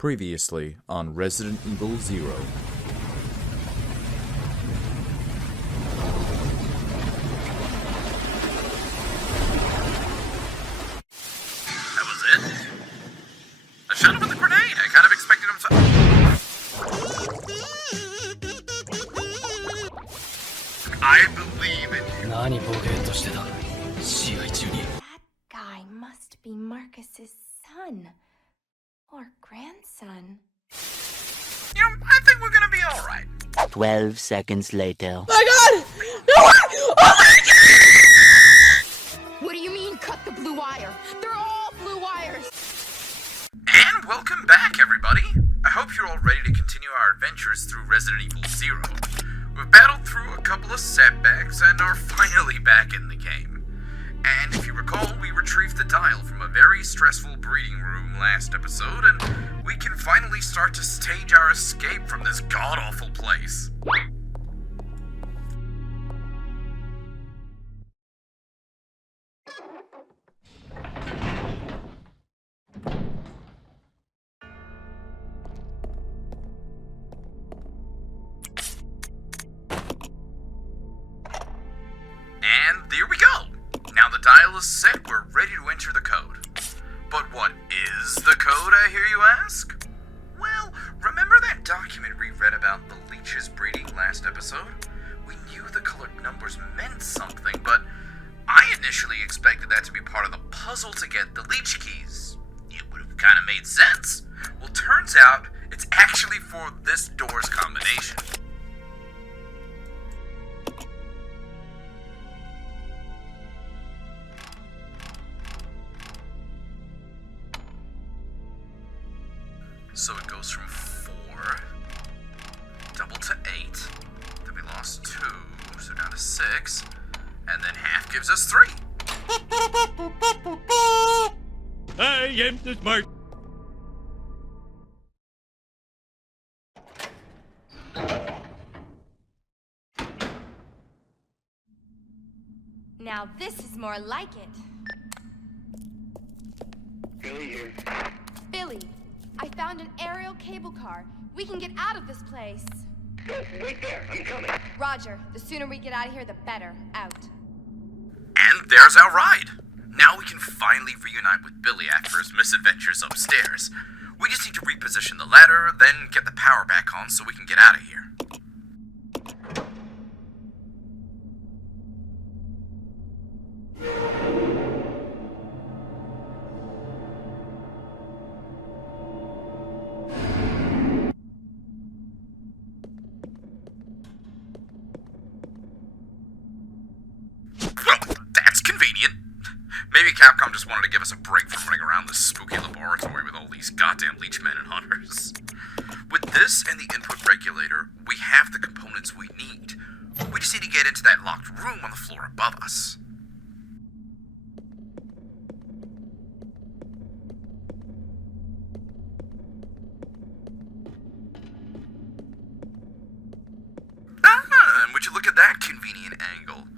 Previously on Resident Evil 0. That was it? I shot him with a grenade. I kind of expected him to... I believe in you. That guy must be Marcus's son. Or grandson. You know, I think we're gonna be alright. 12 seconds later. My God! No! Oh my God! What do you mean, cut the blue wire? They're all blue wires! And welcome back, everybody. I hope you're all ready to continue our adventures through Resident Evil 0. We've battled through a couple of setbacks and are finally back in the game. And if you recall, we retrieved the dial from a very stressful breeding room last episode, and we can finally start to stage our escape from this god-awful place. And there we go! Now the dial is set, we're ready to enter the code. But what is the code, I hear you ask? Well, remember that document we read about the leeches breeding last episode? We knew the colored numbers meant something, but I initially expected that to be part of the puzzle to get the leech keys. It would have kind of made sense. Well, turns out it's actually for this door's combination. So it goes from 4, double to 8, then we lost 2, so down to 6, and then half gives us 3. I am the smart. Now this is more like it. Billy here. Billy, I found an aerial cable car. We can get out of this place. Go, wait there, I'm coming. Roger, the sooner we get out of here, the better. Out. And there's our ride! Now we can finally reunite with Billy after his misadventures upstairs. We just need to reposition the ladder, then get the power back on so we can get out of here. Maybe Capcom just wanted to give us a break from running around this spooky laboratory with all these goddamn leechmen and hunters. With this and the input regulator, we have the components we need. We just need to get into that locked room on the floor above us. And would you look at that convenient angle?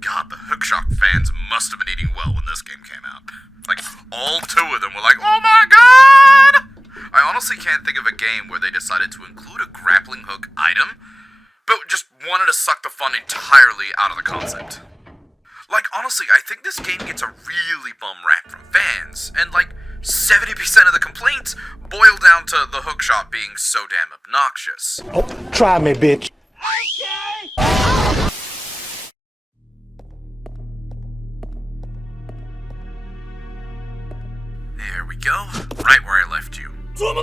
God, the Hookshock fans must have been eating well when this game came out. Like, all 2 of them were like, oh my god! I honestly can't think of a game where they decided to include a grappling hook item, but just wanted to suck the fun entirely out of the concept. Like, honestly, I think this game gets a really bum rap from fans, and like, 70% of the complaints boil down to the hookshot being so damn obnoxious. Oh, try me, bitch. There we go, right where I left you. On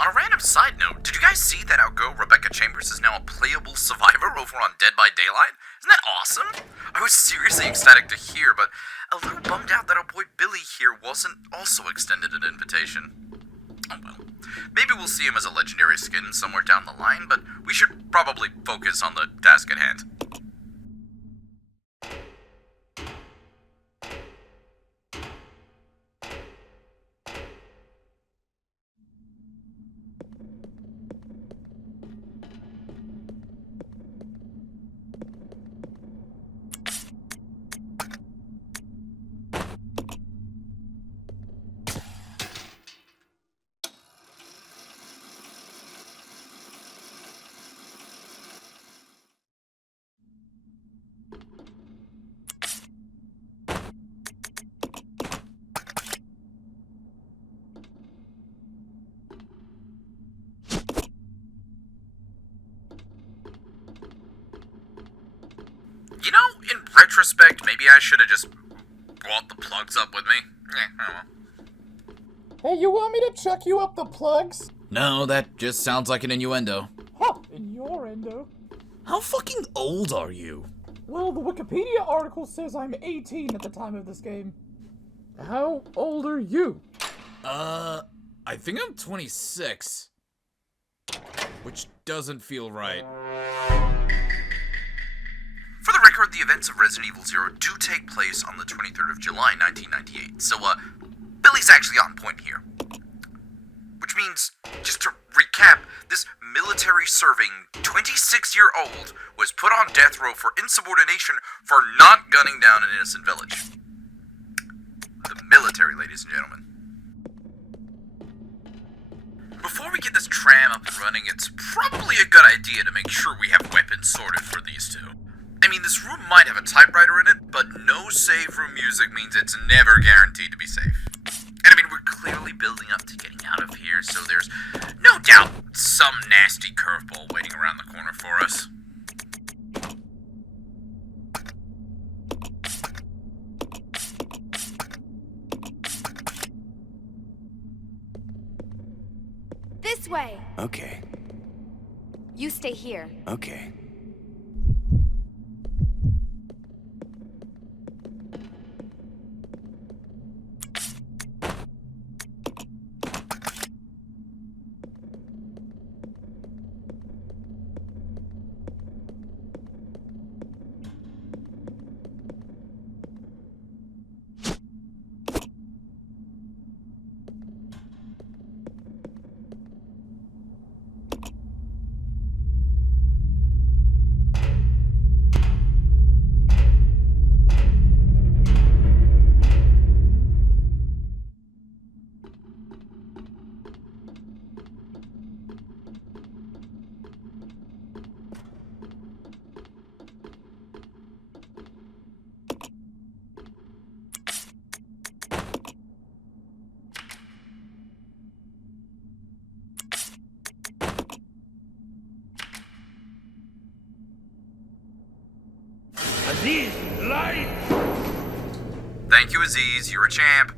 a random side note, did you guys see that our girl Rebecca Chambers is now a playable survivor over on Dead by Daylight? Isn't that awesome? I was seriously ecstatic to hear, but a little bummed out that our boy Billy here wasn't also extended an invitation. Oh well. Maybe we'll see him as a legendary skin somewhere down the line, but we should probably focus on the task at hand. retrospect, maybe I should have just brought the plugs up with me. Oh well. Hey, you want me to chuck you up the plugs? No, that just sounds like an innuendo. Huh, in your endo. How fucking old are you? Well, the Wikipedia article says I'm 18 at the time of this game. How old are you? I think I'm 26. Which doesn't feel right. For the record, the events of Resident Evil 0 do take place on the 23rd of July, 1998, so, Billy's actually on point here. Which means, just to recap, this military-serving 26-year-old was put on death row for insubordination for not gunning down an innocent village. The military, ladies and gentlemen. Before we get this tram up and running, it's probably a good idea to make sure we have weapons sorted for these two. I mean, this room might have a typewriter in it, but no save room music means it's never guaranteed to be safe. And I mean, we're clearly building up to getting out of here, so there's no doubt some nasty curveball waiting around the corner for us. This way. Okay, You stay here. okay. Aziz, light! Thank you, Aziz. You're a champ.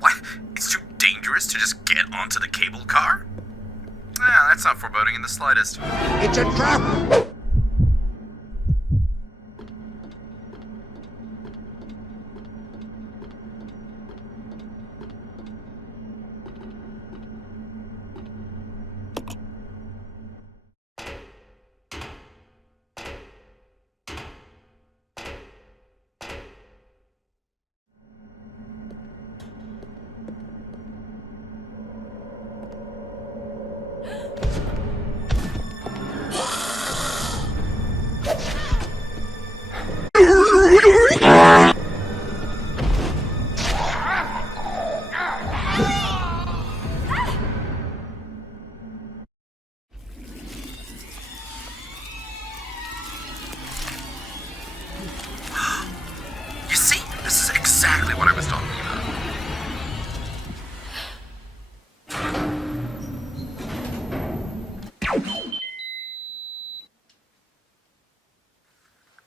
What? It's too dangerous to just get onto the cable car? Ah, that's not foreboding in the slightest. It's a trap! You see, this is exactly what I was talking about.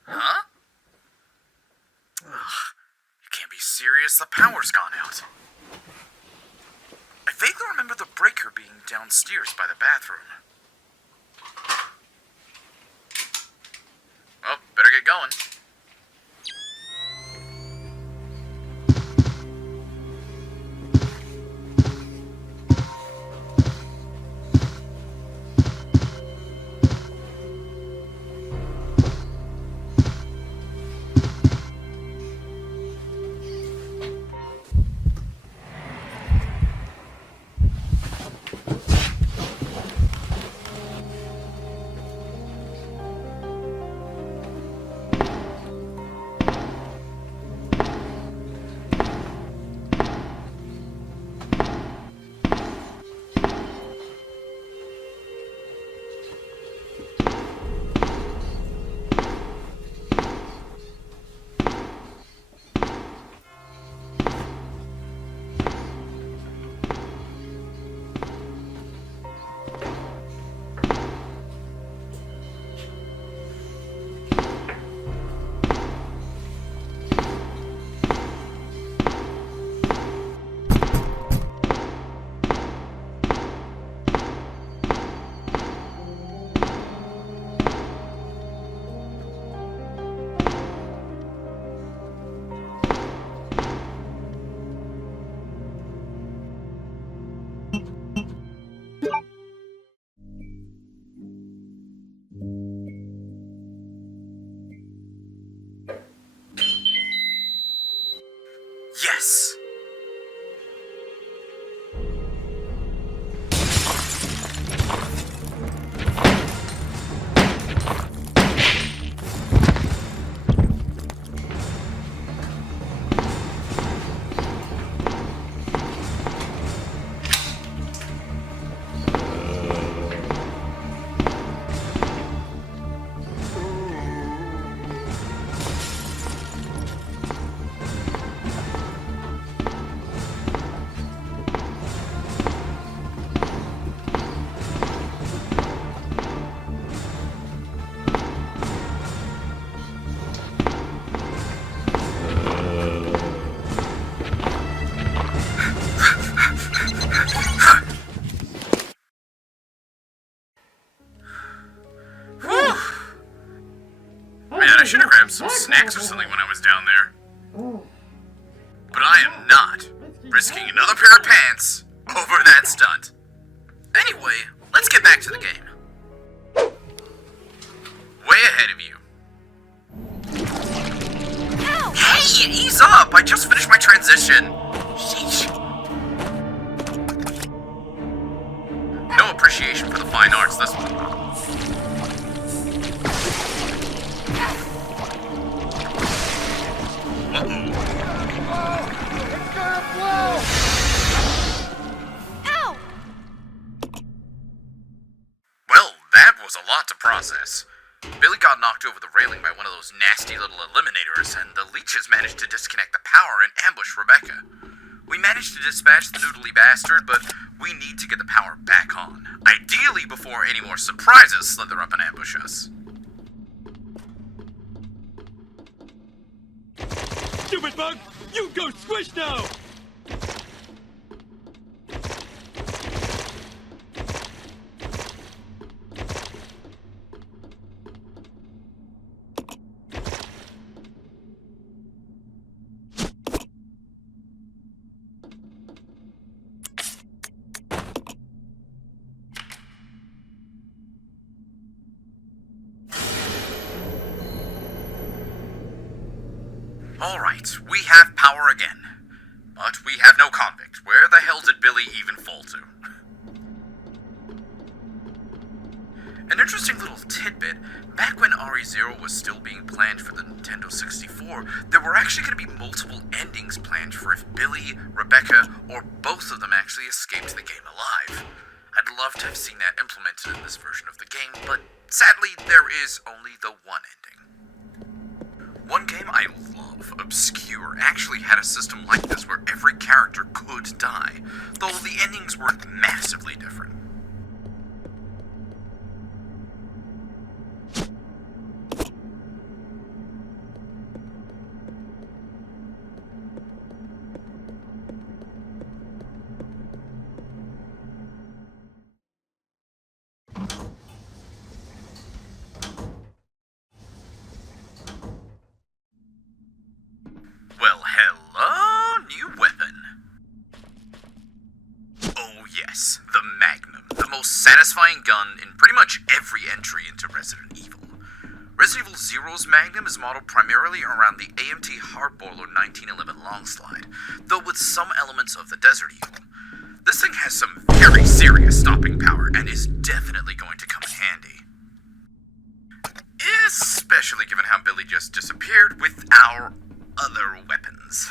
Huh? Ugh, you can't be serious, the power's gone out. I vaguely remember the breaker being downstairs by the bathroom. Well, better get going. I should have grabbed some snacks or something when I was down there. But I am not risking another pair of pants over that stunt. Anyway, let's get back to the game. Way ahead of you. Hey, ease up! I just finished my transition. Sheesh. No appreciation for the fine arts this one. Ow! Well, that was a lot to process. Billy got knocked over the railing by one of those nasty little eliminators, and the leeches managed to disconnect the power and ambush Rebecca. We managed to dispatch the noodly bastard, but we need to get the power back on. Ideally before any more surprises slither up and ambush us. Stupid bug! You go squish now! Alright, we have power again. But we have no convict. Where the hell did Billy even fall to? An interesting little tidbit, back when RE0 was still being planned for the Nintendo 64, there were actually going to be multiple endings planned for if Billy, Rebecca, or both of them actually escaped the game alive. I'd love to have seen that implemented in this version of the game, but sadly, there is only the one ending. One game I love, Obscure, actually had a system like this where every character could die, though the endings were massively different. Well, hello, new weapon. Oh yes, the Magnum, the most satisfying gun in pretty much every entry into Resident Evil. Resident Evil Zero's Magnum is modeled primarily around the AMT Hardboiler 1911 Longslide, though with some elements of the Desert Eagle. This thing has some very serious stopping power and is definitely going to come in handy. Especially given how Billy just disappeared with our other weapons.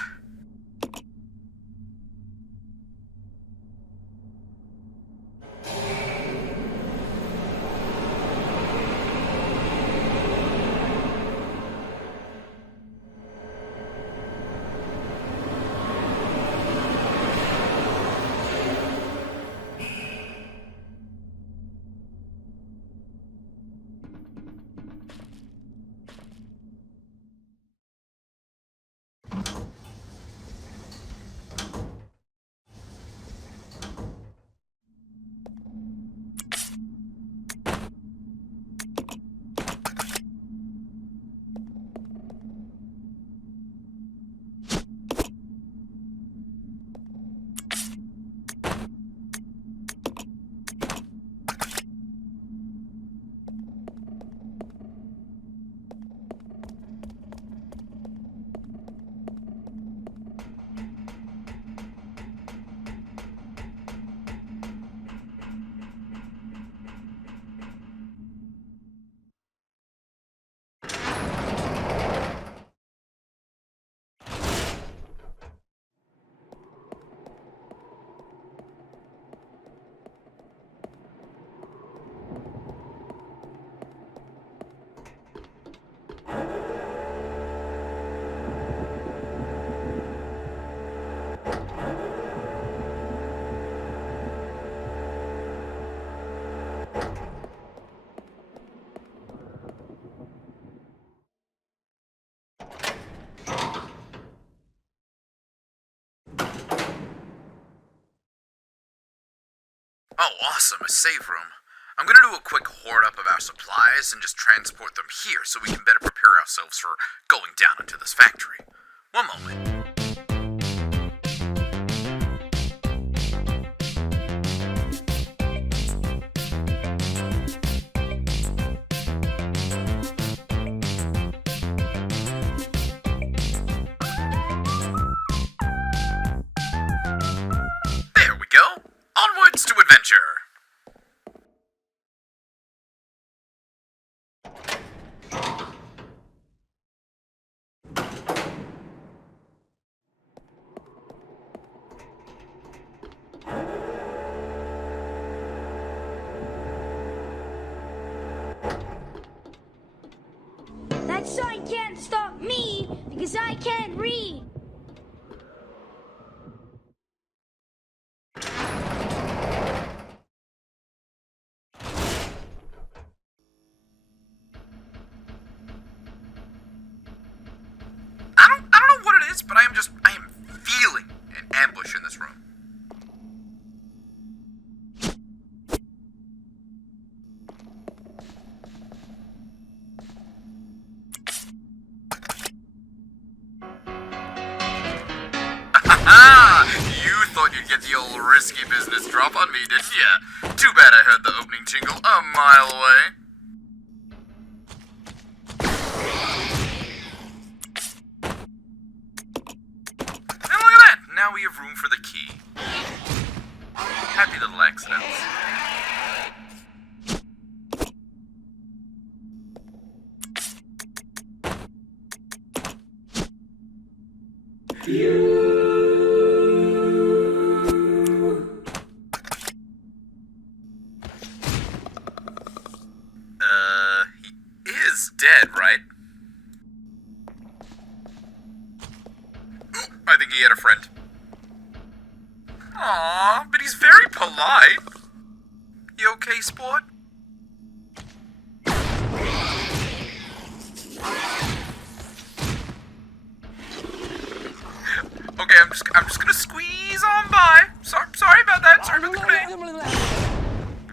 Oh, awesome, a save room. I'm gonna do a quick hoard up of our supplies and just transport them here so we can better prepare ourselves for going down into this factory. One moment. There we go. Onwards to adventure. That sign can't stop me because I can't read. I don't know what it is, but I am feeling an ambush in this room. You thought you'd get the old risky business drop on me, didn't ya? Too bad I heard the opening jingle a mile away. And look at that! Now we have room for the key. Happy little accidents. He is dead, right? I think he had a friend. Aww, but he's very polite. You okay, sport? Okay, I'm just gonna squeeze on by. Sorry about that. Sorry about the grenade.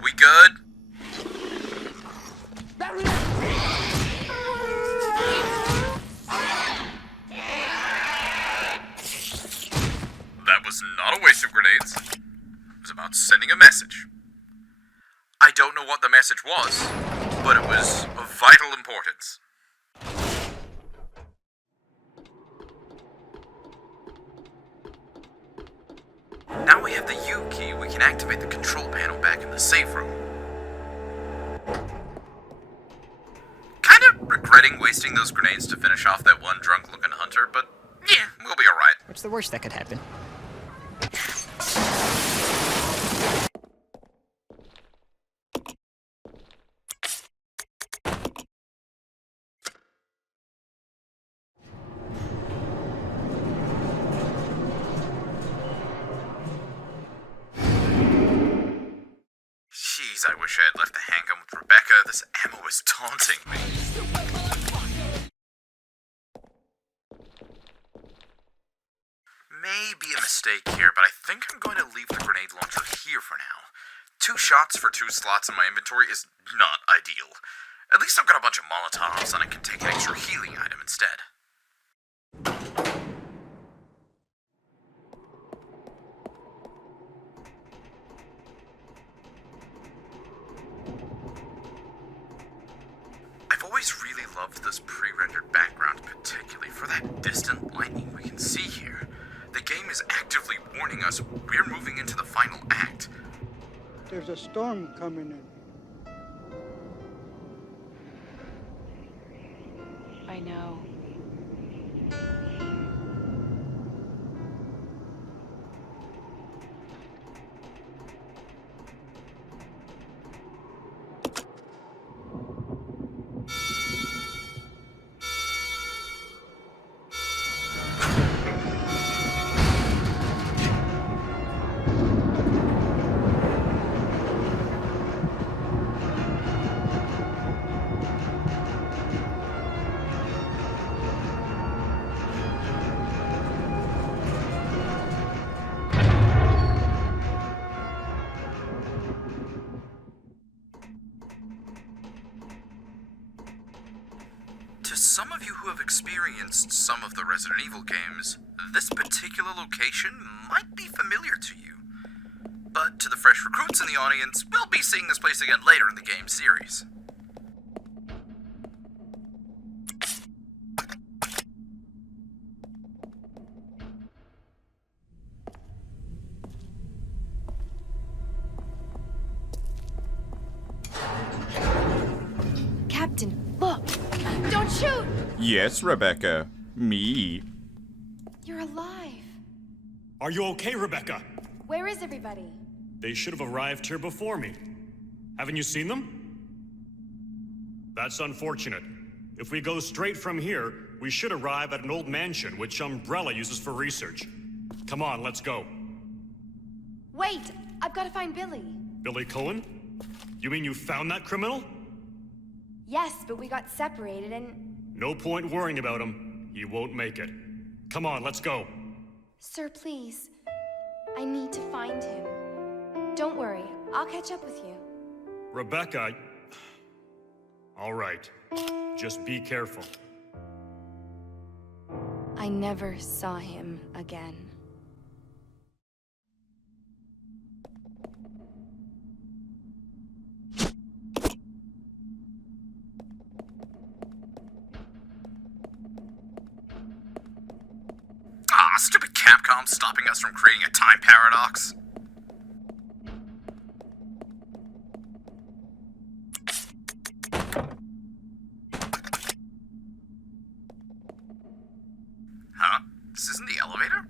We good? That was not a waste of grenades. It was about sending a message. I don't know what the message was, but it was of vital importance. Now we have the U key, we can activate the control panel back in the safe room. Kinda regretting wasting those grenades to finish off that one drunk-looking hunter, but yeah, we'll be alright. What's the worst that could happen? Jeez, I wish I had left the handgun with Rebecca. This ammo is taunting me. May be a mistake here, but I think I'm going to leave the grenade launcher here for now. 2 shots for 2 slots in my inventory is not ideal. At least I've got a bunch of Molotovs, and I can take an extra healing item instead. I've always really loved this pre-rendered background, particularly for that distant lightning we can see here. The game is actively warning us we're moving into the final act. There's a storm coming in. I know. some of you who have experienced some of the Resident Evil games, this particular location might be familiar to you. But to the fresh recruits in the audience, we'll be seeing this place again later in the game series. Captain, look! Don't shoot! Yes, Rebecca. Me. You're alive. Are you okay, Rebecca? Where is everybody? They should have arrived here before me. Haven't you seen them? That's unfortunate. If we go straight from here, we should arrive at an old mansion which Umbrella uses for research. Come on, let's go. Wait! I've got to find Billy. Billy Coen? You mean you found that criminal? Yes, but we got separated and... No point worrying about him. He won't make it. Come on, let's go. Sir, please. I need to find him. Don't worry, I'll catch up with you. Rebecca... All right. Just be careful. I never saw him again. Ah, stupid Capcom stopping us from creating a time paradox. Huh? This isn't the elevator?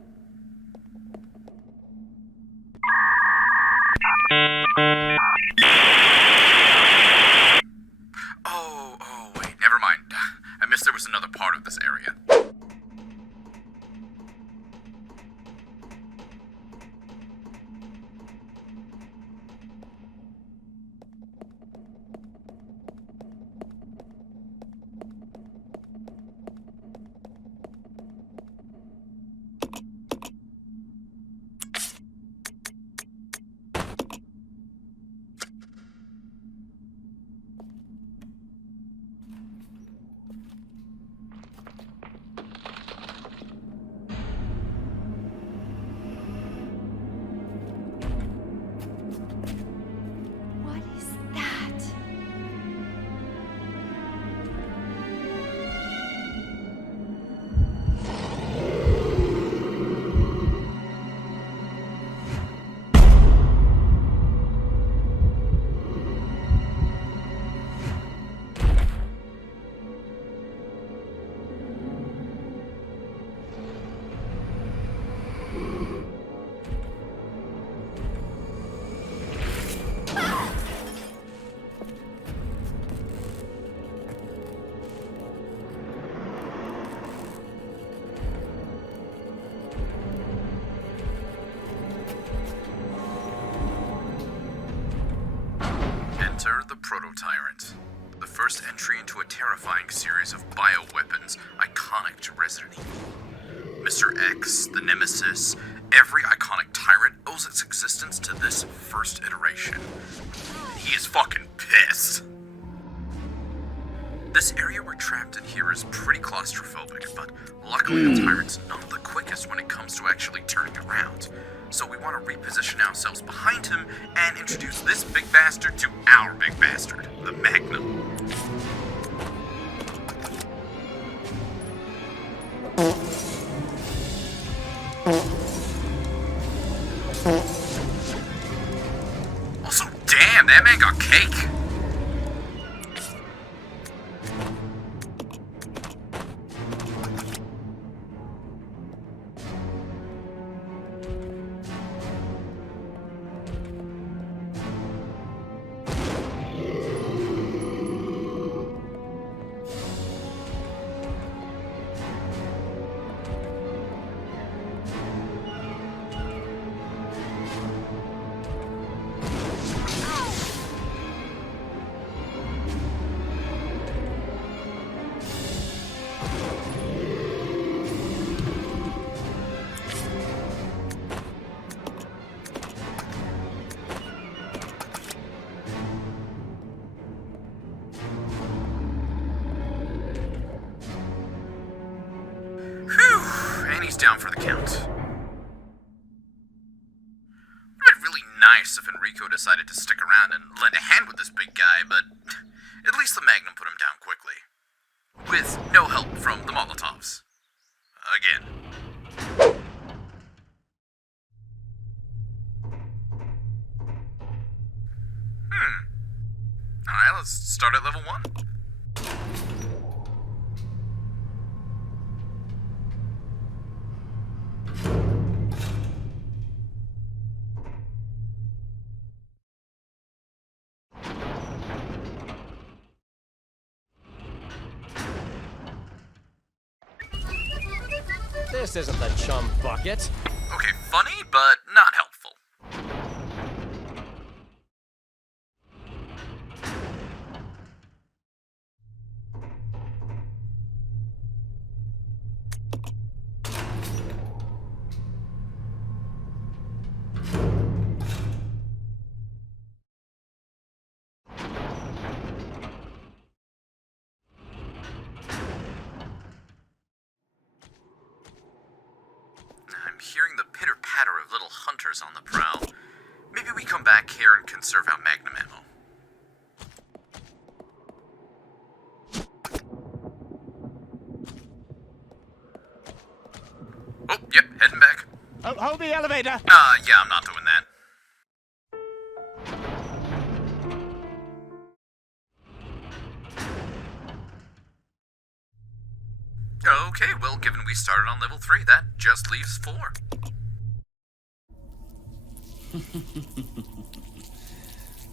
Oh, wait, never mind. I missed there was another part of this area. What is that? Enter the Prototyrant, the first entry into a terrifying series of bioweapons iconic to Resident Evil. Mr. X, the Nemesis, every iconic tyrant owes its existence to this first iteration. He is fucking pissed. This area we're trapped in here is pretty claustrophobic, but luckily the tyrant's not the quickest when it comes to actually turning around. So we want to reposition ourselves behind him and introduce this big bastard to our big bastard, the Magnum. Also, damn, that man got cake. he's down for the count. It'd be really nice if Enrico decided to stick around and lend a hand with this big guy, but at least the Magnum put him down quickly. With no help from the Molotovs. Again. Alright, let's start at level 1. This isn't the chum bucket. Okay, funny, but not helpful. I'm hearing the pitter-patter of little hunters on the prowl. Maybe we come back here and conserve our Magnum ammo. Oh, yep, heading back. Oh, hold the elevator! Yeah, I'm not doing that. Okay, well, given we started on level 3, that just leaves 4.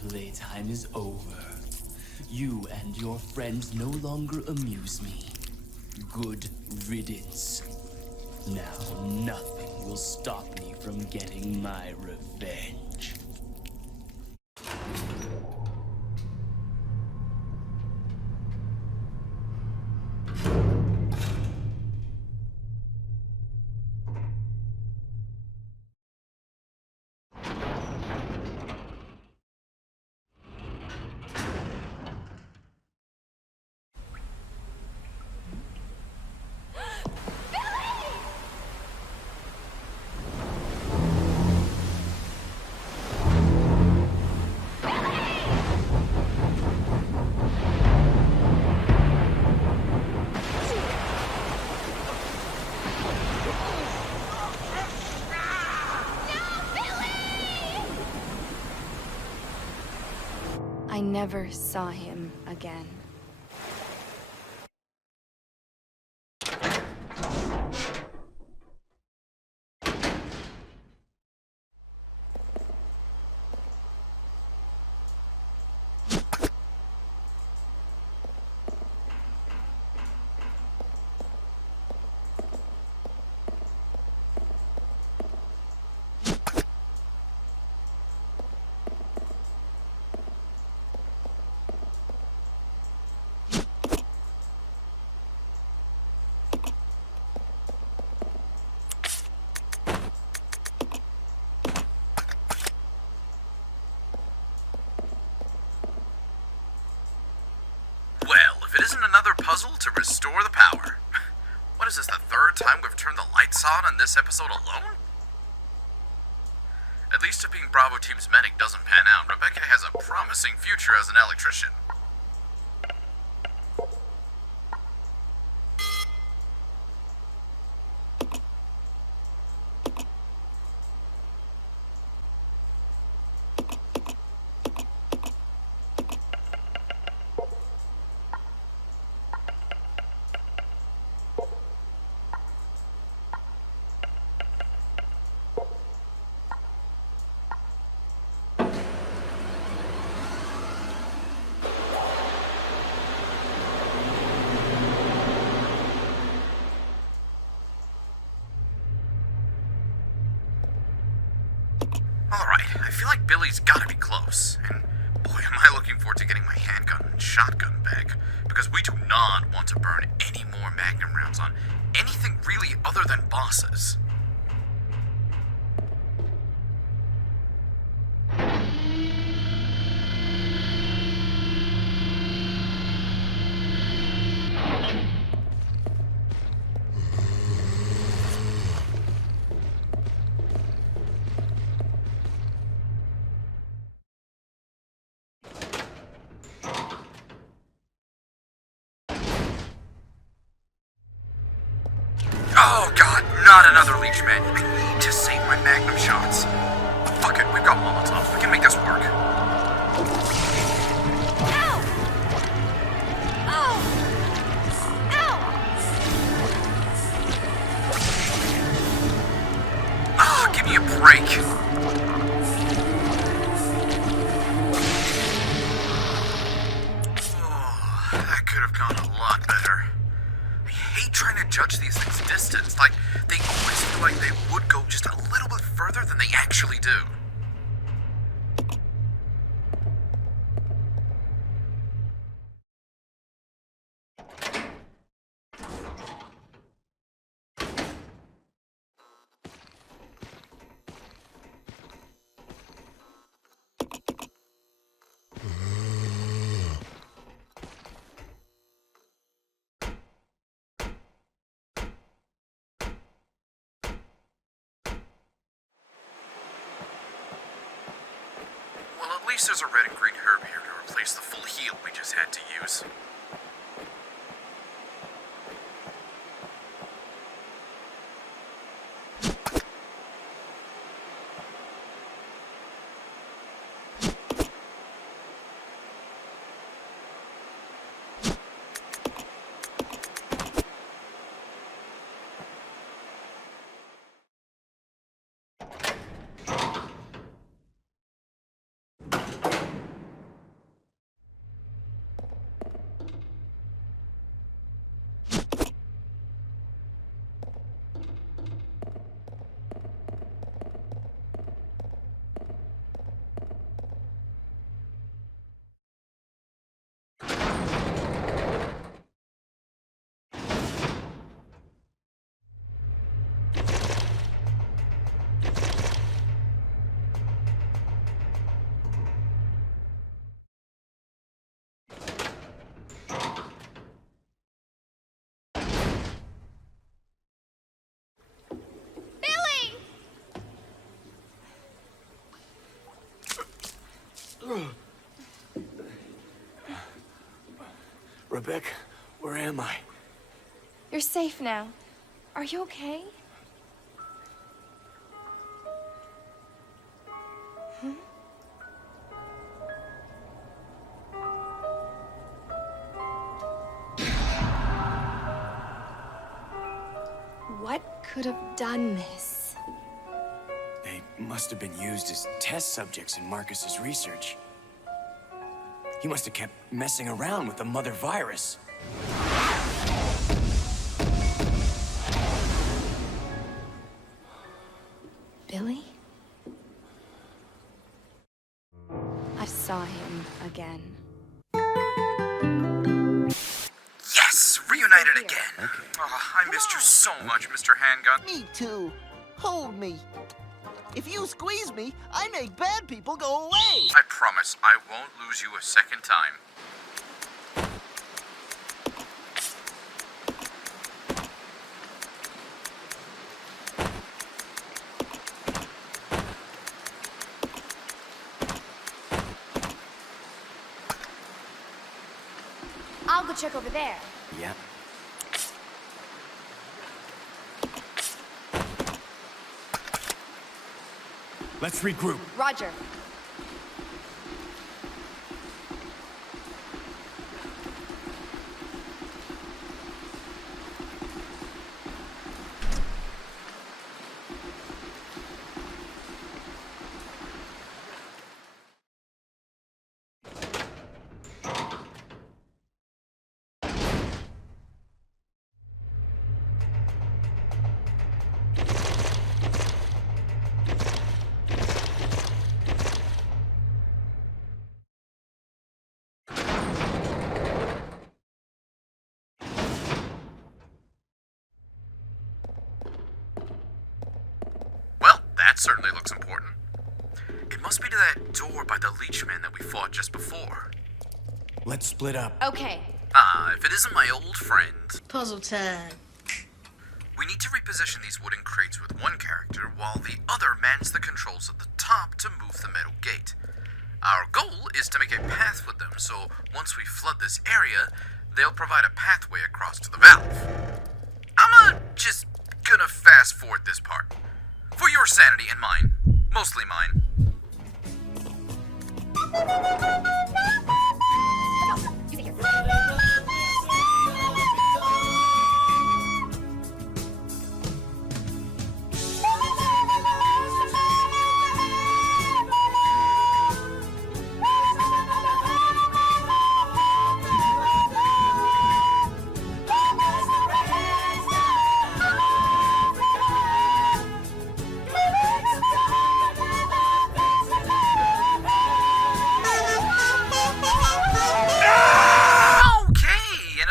Playtime is over. You and your friends no longer amuse me. Good riddance. Now nothing will stop me from getting my revenge. I never saw him again. Isn't another puzzle to restore the power. What is this, the 3rd time we've turned the lights on in this episode alone? At least if being Bravo Team's medic doesn't pan out, Rebecca has a promising future as an electrician. Alright, I feel like Billy's gotta be close, and boy am I looking forward to getting my handgun and shotgun back, because we do not want to burn any more Magnum rounds on anything really other than bosses. Oh god, not another leech man. I need to save my magnum shots. Fuck it, we've got Molotovs. We can make this work. Ow! Oh! Ow! Ah, give me a break. Oh, that could have gone a lot better. I hate trying to judge these things distance. Like, they always feel like they would go just a little bit further than they actually do. Well, at least there's a red and green herb here to replace the full heal we just had to use. Rebecca, where am I? You're safe now. Are you okay? What could have done this? They must have been used as test subjects in Marcus's research. He must have kept messing around with the mother virus. Billy? I saw him again. Yes! Reunited again! Okay. Oh, I missed you so much, Mr. Handgun. Me too. Hold me. If you squeeze me, I make bad people go away. I promise I won't lose you a second time. I'll go check over there. Yeah. Let's regroup. Roger. That certainly looks important. It must be to that door by the leechman that we fought just before. Let's split up. Okay. Ah, if it isn't my old friend. Puzzle time. We need to reposition these wooden crates with one character while the other mans the controls at the top to move the metal gate. Our goal is to make a path with them, so once we flood this area, they'll provide a pathway across to the valve. I'ma just gonna fast forward this part. For your sanity and mine. Mostly mine.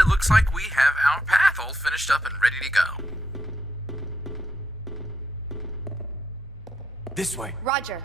Looks like we have our path all finished up and ready to go. This way. Roger.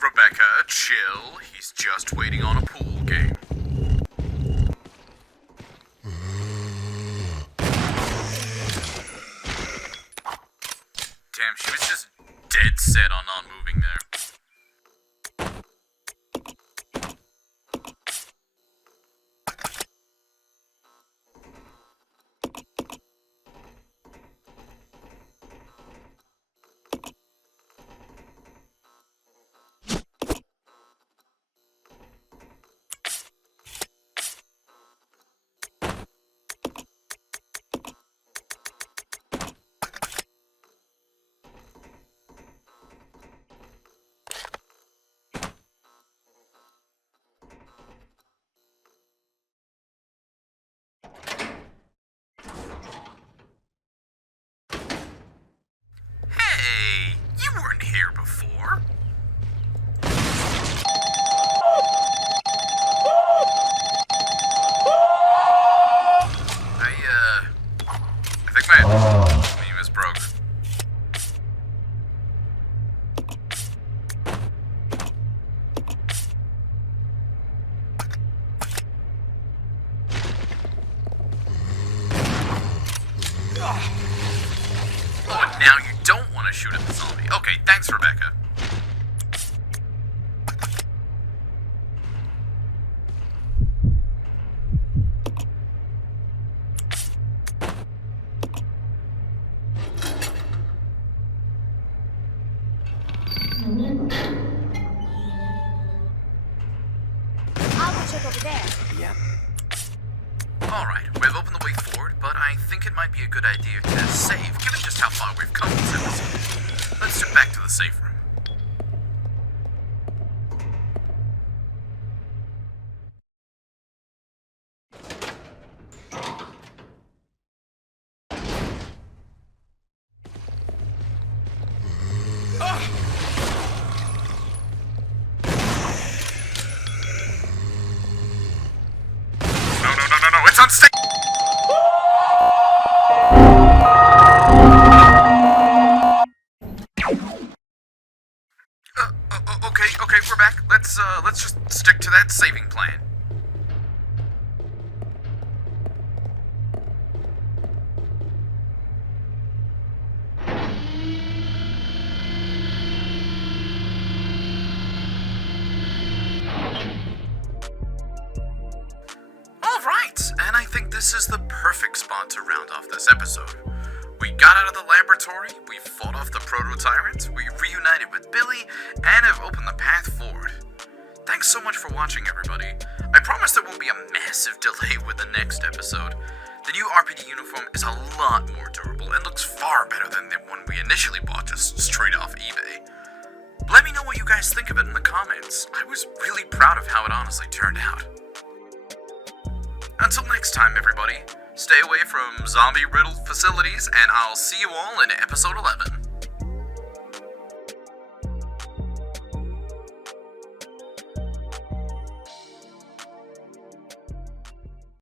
Rebecca, chill. He's just waiting on a pool game. Damn, she was just dead set on not moving there. Hey, you weren't here before. I think my meme is broke. Oh, and now you don't want to shoot at the zombie. Okay, thanks, Rebecca. I'll go check over there. Yeah. Alright, we've opened the way forward, but I think it might be a good idea to save, given just how far we've come this episode. Let's get back to the safe room. No, it's unstable! Okay, we're back. Let's just stick to that saving plan. lot to round off this episode. We got out of the laboratory, we fought off the Prototyrant, we reunited with Billy, and have opened the path forward. Thanks so much for watching, everybody. I promise there won't be a massive delay with the next episode. The new RPD uniform is a lot more durable and looks far better than the one we initially bought just straight off eBay. Let me know what you guys think of it in the comments. I was really proud of how it honestly turned out. Until next time, everybody, stay away from zombie-riddled facilities, and I'll see you all in episode 11.